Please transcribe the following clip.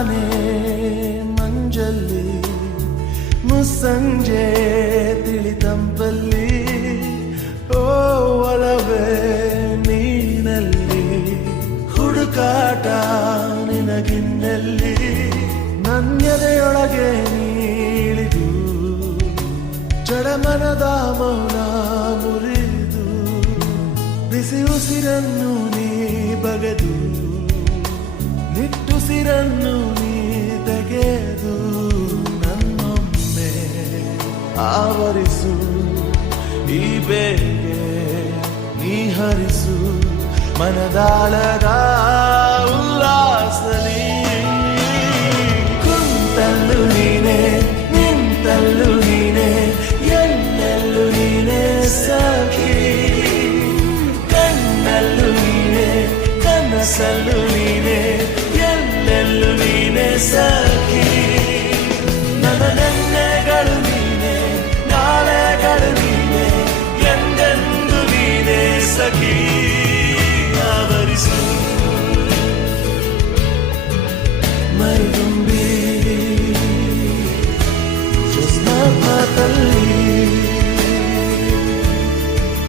ತಾನೇ ಮಂಜಲ್ಲಿ ಮುಸ್ಸಂಜೆ ತಿಳಿತಂಪಲ್ಲಿ ಓ ಒಲವೇ ನೀನಲ್ಲಿ ಹುಡುಕಾಟ ನಿನಗಿನ್ನಲ್ಲಿ ನನ್ಯದೆಯೊಳಗೆ ನೀಳಿದು ಜಡಮನದ ಮೌನ ಮುರಿದು ಬಿಸಿ ಉಸಿರನ್ನು ನೀ ಬಗೆದು ನಿಟ್ಟುಸಿರನ್ನು ನೀ ತೆಗೆದು ನನ್ನೊಮ್ಮೆ ಆವರಿಸು ಈ ಬೇಗೆ ನೀ ಹರಿಸು ಮನದಾಳದ ಉಲ್ಲಾಸಲಿ ಕುಂತಲ್ಲು ನೀನೆ ನಿಂತಲ್ಲು ನೀನೆ ಎಲ್ಲೆಲ್ಲೂ ನೀನೆ ಸಖಿ ಕಣ್ಣಲ್ಲೂ ನೀನೆ ಕನಸಲ್ಲೂ ನೀನೆ ಎಲ್ಲೆಲ್ಲೂ ನೀನೆ ಸಖಿ